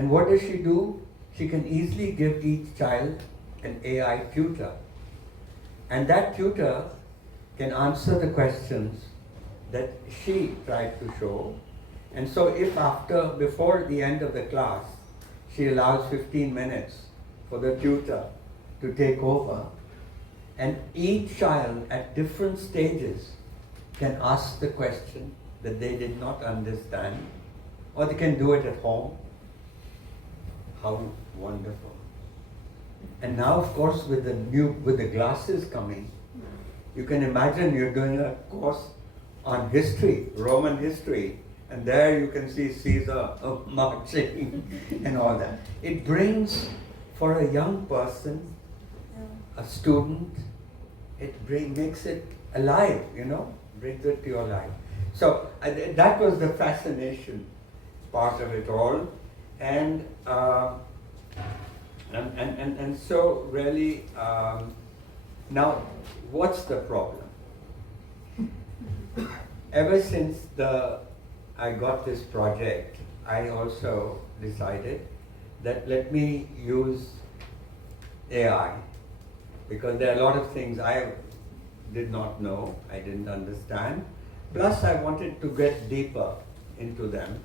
And what does she do? She can easily give each child an AI tutor. And that tutor can answer the questions that she tried to show. And so if before the end of the class, she allows 15 minutes for the tutor to take over, and each child at different stages can ask the question that they did not understand, or they can do it at home. How wonderful. And now, of course, with the glasses coming, you can imagine you're doing a course on history, Roman history, and there you can see Caesar marching and all that. It brings, for a young person, a student, makes it alive, brings it to your life. So that was the fascination part of it all. And so really, now what's the problem? Ever since I got this project, I also decided that let me use AI, because there are a lot of things I did not know, I didn't understand. Plus I wanted to get deeper into them.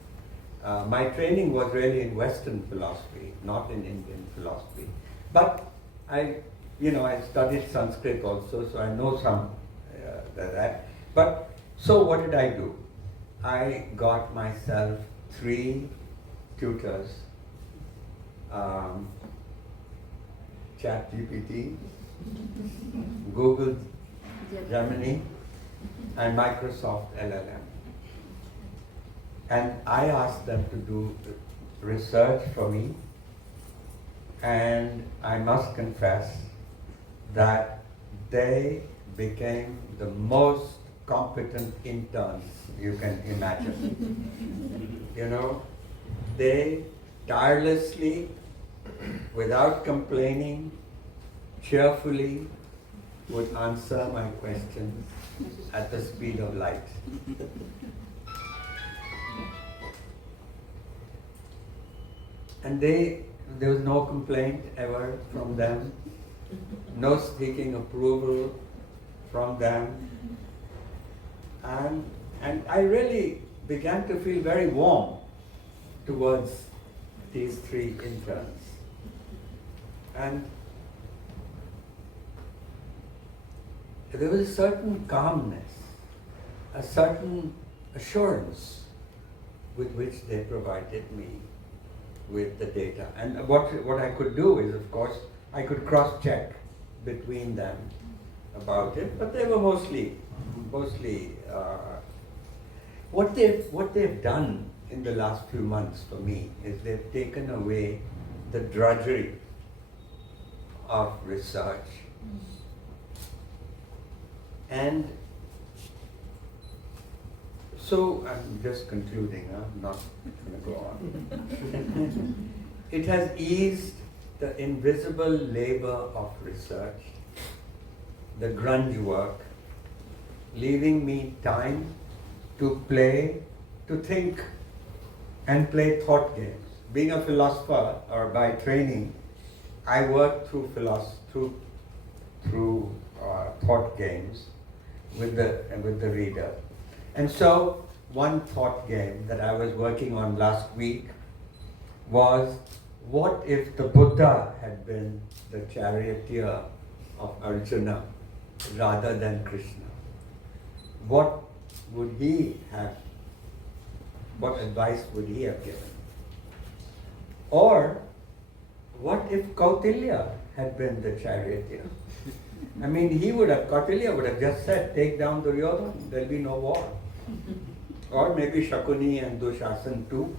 My training was really in Western philosophy, not in Indian philosophy. But I studied Sanskrit also, so I know some that. But so what did I do? I got myself 3 tutors, ChatGPT, Google Gemini, and Microsoft LLM. And I asked them to do research for me, and I must confess that they became the most competent interns you can imagine. They tirelessly, without complaining, cheerfully would answer my questions at the speed of light. And there was no complaint ever from them, no seeking approval from them. And I really began to feel very warm towards these 3 interns. And there was a certain calmness, a certain assurance with which they provided me with the data. And what I could do is, of course, I could cross-check between them about it, but they were mostly what they've done in the last few months for me is they've taken away the drudgery of research. And so I'm just concluding, I'm not going to go on. It has eased the invisible labor of research, the grunge work, leaving me time to play, to think, and play thought games. Being a philosopher, or by training, I work through thought games with the reader. And so, one thought game that I was working on last week was, what if the Buddha had been the charioteer of Arjuna rather than Krishna? What advice would he have given? Or, what if Kautilya had been the charioteer? I mean, Kautilya would have just said, take down Duryodhana, there'll be no war. Or maybe Shakuni and Dushasan too.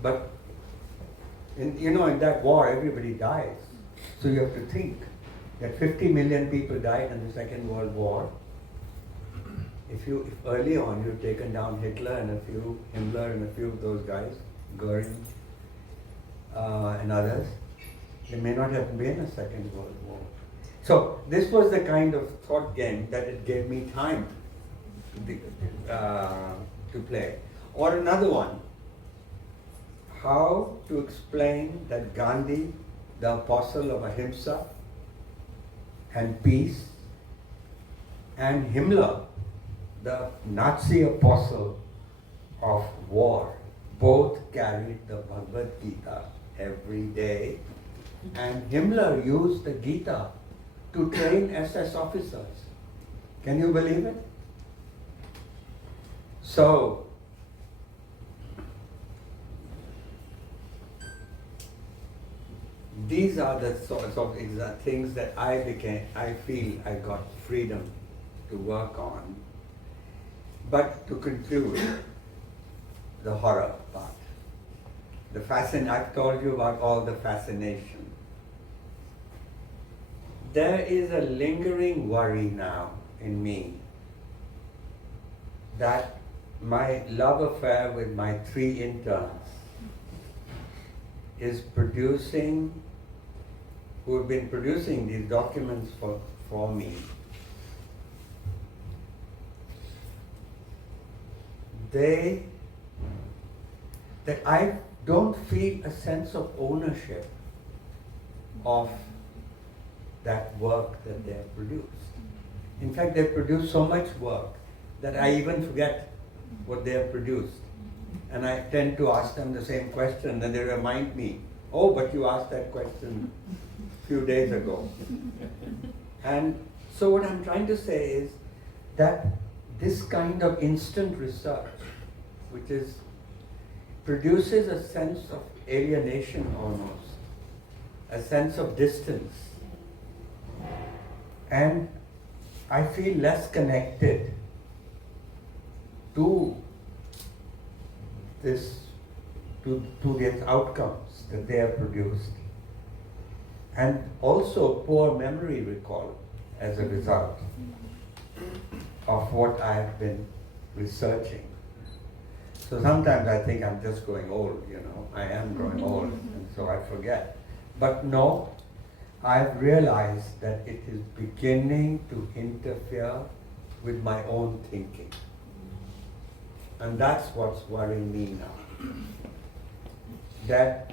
But in that war, everybody dies. So you have to think that 50 million people died in the Second World War. If early on you've taken down Himmler and a few of those guys, Goering and others, there may not have been a Second World War. So this was the kind of thought game that it gave me time to play. Or another one, how to explain that Gandhi, the apostle of ahimsa and peace, and Himmler, the Nazi apostle of war, both carried the Bhagavad Gita every day, and Himmler used the Gita to train SS officers. Can you believe it? So, these are the sorts of things that I feel I got freedom to work on. But to conclude, the horror part. I've told you about all the fascination. There is a lingering worry now in me that my love affair with my 3 interns is who have been producing these documents for me, that I don't feel a sense of ownership of that work that they have produced. In fact, they produce so much work that I even forget what they have produced. And I tend to ask them the same question, and they remind me, oh, but you asked that question a few days ago. And so what I'm trying to say is that this kind of instant research, which produces a sense of alienation almost, a sense of distance. And I feel less connected to these outcomes that they have produced. And also poor memory recall as a result of what I have been researching. So sometimes I think I'm just growing old, I am growing old, and so I forget. But no, I've realized that it is beginning to interfere with my own thinking. And that's what's worrying me now. That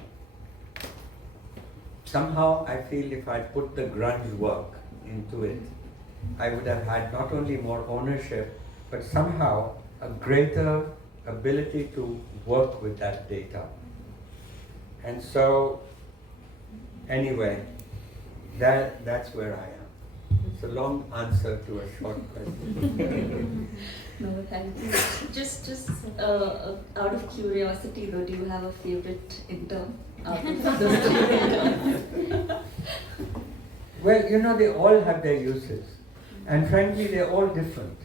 somehow I feel if I put the grunge work into it, I would have had not only more ownership, but somehow a greater ability to work with that data. And so, anyway, that's where I am. It's a long answer to a short question. No, thank you. Just out of curiosity though, do you have a favorite intern out of those 3 interns? Well, they all have their uses. And frankly, they're all different.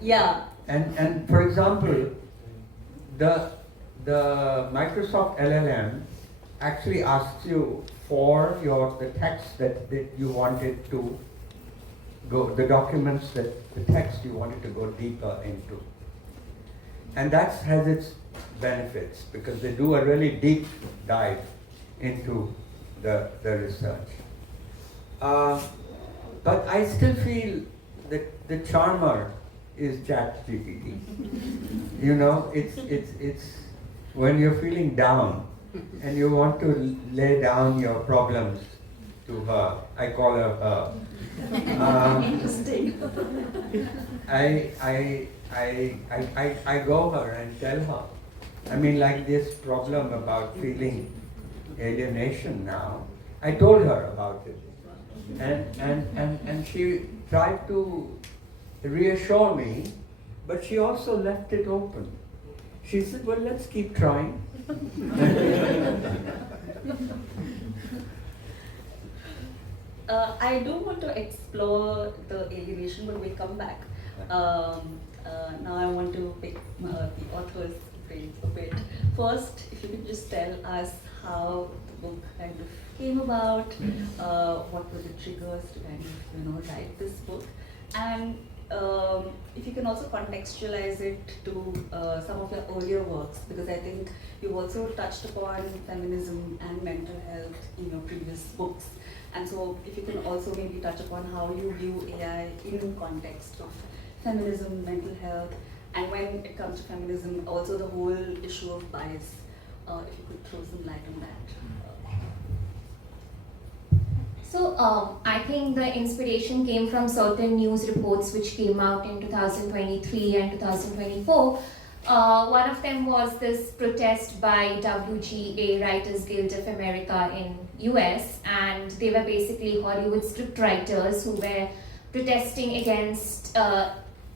Yeah. And for example, the Microsoft LLM actually asks you for the text that you wanted to go, the documents the text you wanted to go deeper into. And that has its benefits because they do a really deep dive into the research. But I still feel that the charmer is ChatGPT. It's when you're feeling down and you want to lay down your problems to her. I call her her. Interesting. I go her and tell her. I mean, like this problem about feeling alienation now. I told her about it. And she tried to reassure me, but she also left it open. She said, well, let's keep trying. I do want to explore the alienation, but we'll come back. Now I want to pick the author's brains a bit. First, if you could just tell us how the book kind of came about, what were the triggers to kind of write this book, and if you can also contextualize it to some of your earlier works, because I think you've also touched upon feminism and mental health in your previous books. And so if you can also maybe touch upon how you view AI in context of feminism, mental health, and when it comes to feminism, also the whole issue of bias. if you could throw some light on that. So I think the inspiration came from certain news reports which came out in 2023 and 2024. One of them was this protest by WGA, Writers Guild of America in US, and they were basically Hollywood script writers who were protesting against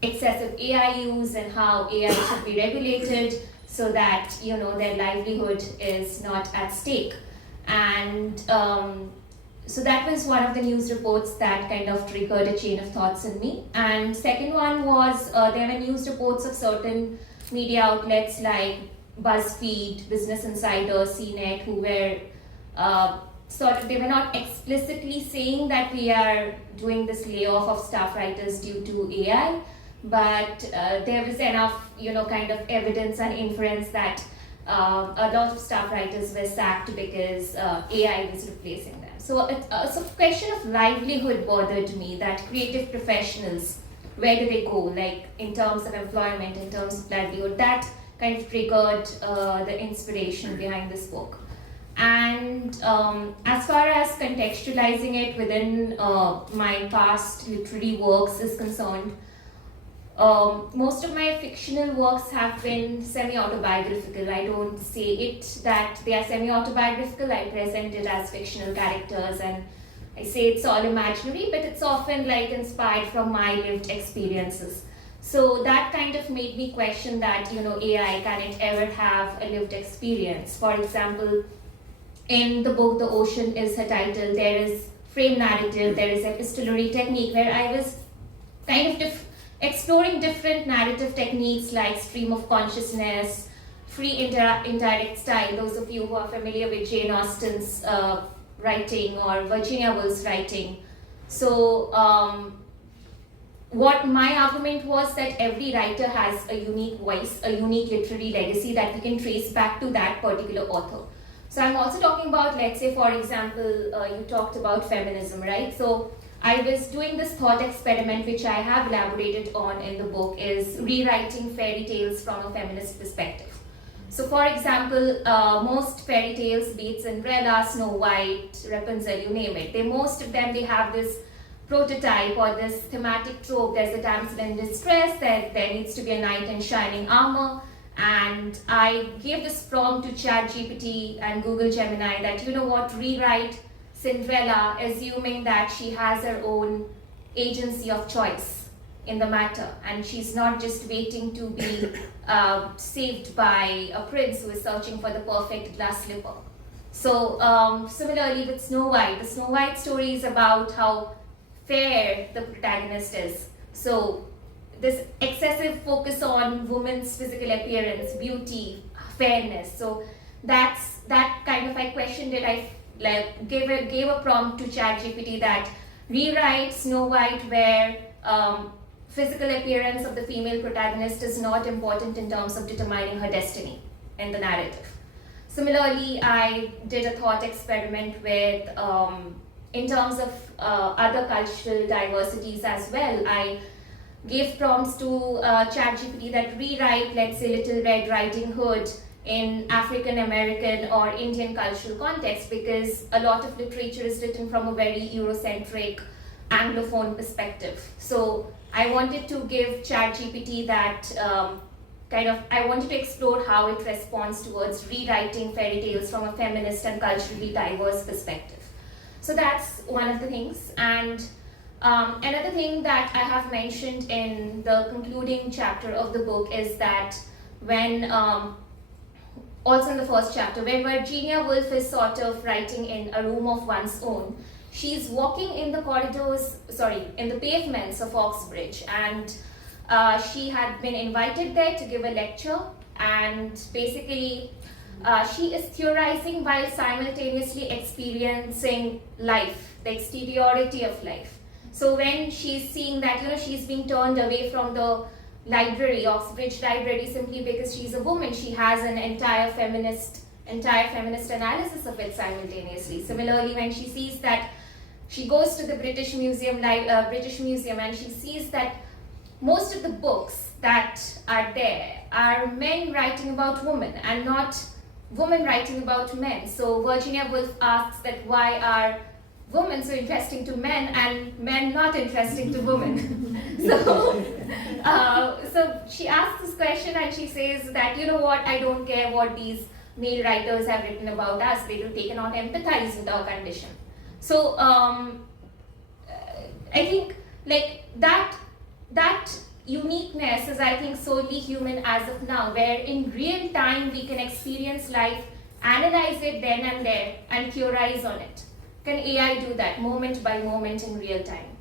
excessive AI use and how AI should be regulated so that their livelihood is not at stake. And so that was one of the news reports that kind of triggered a chain of thoughts in me. And second one was there were news reports of certain media outlets like BuzzFeed, Business Insider, CNET, who were they were not explicitly saying that we are doing this layoff of staff writers due to AI, but there was enough, kind of evidence and inference that a lot of staff writers were sacked because AI was replacing them. So the question of livelihood bothered me, that creative professionals, where do they go, like in terms of employment, in terms of livelihood? That kind of triggered the inspiration behind this book. And as far as contextualizing it within my past literary works is concerned, most of my fictional works have been semi-autobiographical. I don't say it that they are semi-autobiographical, I present it as fictional characters and I say it's all imaginary, but it's often like inspired from my lived experiences. So that kind of made me question that, AI, can it ever have a lived experience? For example, in the book, The Ocean is her title, there is frame narrative, there is epistolary technique, where I was kind of exploring different narrative techniques like stream of consciousness, free indirect style. Those of you who are familiar with Jane Austen's writing or Virginia Woolf's writing. So what my argument was that every writer has a unique voice, a unique literary legacy that we can trace back to that particular author. So I'm also talking about, let's say, for example, you talked about feminism, right? So I was doing this thought experiment, which I have elaborated on in the book, is rewriting fairy tales from a feminist perspective. So for example, most fairy tales, be it Cinderella, Snow White, Rapunzel, you name it, most of them, they have this prototype or this thematic trope. There's a damsel in distress, there needs to be a knight in shining armor. And I gave this prompt to ChatGPT and Google Gemini that, rewrite Cinderella, assuming that she has her own agency of choice in the matter, and she's not just waiting to be saved by a prince who is searching for the perfect glass slipper. So similarly with Snow White, the Snow White story is about how fair the protagonist is. So this excessive focus on women's physical appearance, beauty, fairness. So that kind of, I questioned it. I gave a prompt to ChatGPT that rewrite Snow White where physical appearance of the female protagonist is not important in terms of determining her destiny in the narrative. Similarly, I did a thought experiment with, in terms of other cultural diversities as well. I gave prompts to ChatGPT that rewrite, let's say, Little Red Riding Hood in African American or Indian cultural context, because a lot of literature is written from a very Eurocentric, Anglophone perspective. So I wanted to give ChatGPT that I wanted to explore how it responds towards rewriting fairy tales from a feminist and culturally diverse perspective. So that's one of the things. And another thing that I have mentioned in the concluding chapter of the book is that when, also in the first chapter, when Virginia Woolf is sort of writing in a room of one's own, she's walking in the in the pavements of Oxbridge, and she had been invited there to give a lecture, and basically she is theorizing while simultaneously experiencing life, the exteriority of life. So when she's seeing that, she's being turned away from the library, Oxbridge Library, simply because she's a woman, she has an entire feminist analysis of it simultaneously. Similarly, when she sees that, she goes to the British Museum and she sees that most of the books that are there are men writing about women and not women writing about men. So Virginia Woolf asks that why are women so interesting to men and men not interesting to women? So she asks this question and she says that, you know what, I don't care what these male writers have written about us, they cannot empathize with our condition. So I think like that uniqueness is, I think, solely human as of now, where in real time we can experience life, analyze it then and there, and theorize on it. Can AI do that moment by moment in real time?